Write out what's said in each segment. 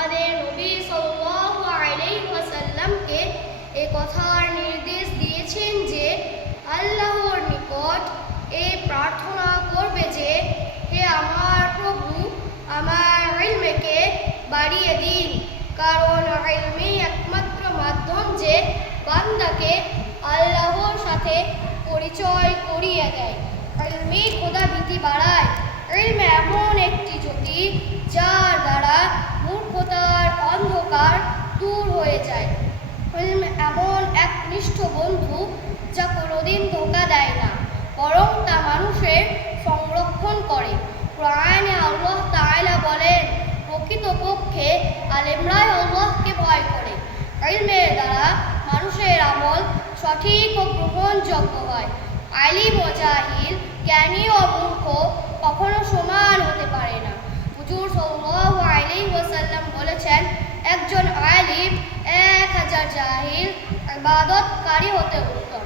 আমাদের নবী ওয়াসাল্লামকে এ কথার নির্দেশ দিয়েছেন যে আল্লাহর নিকট এ প্রার্থনা করবে যে, হে আমার প্রভু, আমার ইলমকে বাড়িয়ে দিন। কারণ ইলমই একমাত্র মাধ্যম যে বান্দাকে আল্লাহর সাথে পরিচয় করিয়ে দেয়। ইলমই খোদা ভীতি বাড়ায়। ইলম এমন একটি জ্যোতি যার দূর হয়ে যায়। এমন এক নিষ্ঠ বন্ধু যা কোনোদিন ধোকা দেয় না, বরং তা মানুষের সংরক্ষণ করে। কোরআনে আল্লাহ তাআলা বলেন, প্রকৃতপক্ষে আলেমরাই আল্লাহকে ভয় করে। ইলমের দ্বারা মানুষের আমল সঠিক ও গ্রহণযোগ্য হয়। আলিম ও জাহিল, জ্ঞানী ও মূর্খ কখনো সমান হতে পারে না হুজুর সাল্লাল্লাহু আলাইহি ওয়াসাল্লাম বলেছেন একজন আলিম এক হাজার জাহিল ইবাদতকারী হতে উত্তম।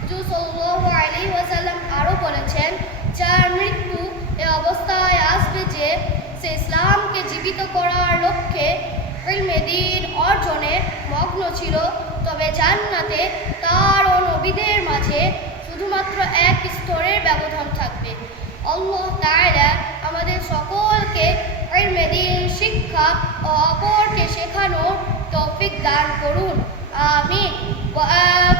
হুজুর সাল্লাল্লাহু আলাইহি ওয়াসাল্লাম আরও বলেছেন, যার মৃত্যু এ অবস্থায় আসবে যে সে ইসলামকে জীবিত করার লক্ষ্যে ইলমে দ্বীন অর্জনে মগ্ন ছিল, তবে জান্নাতে তার ও নবীদের মাঝে শুধুমাত্র এক স্তরের ব্যবধান থাকবে। আল্লাহ তাআলা আমাদের সকলকে ইলমে দ্বীন শিক্ষা ও অপরকে শেখানোর তৌফিক দান করুন। 阿咪，我。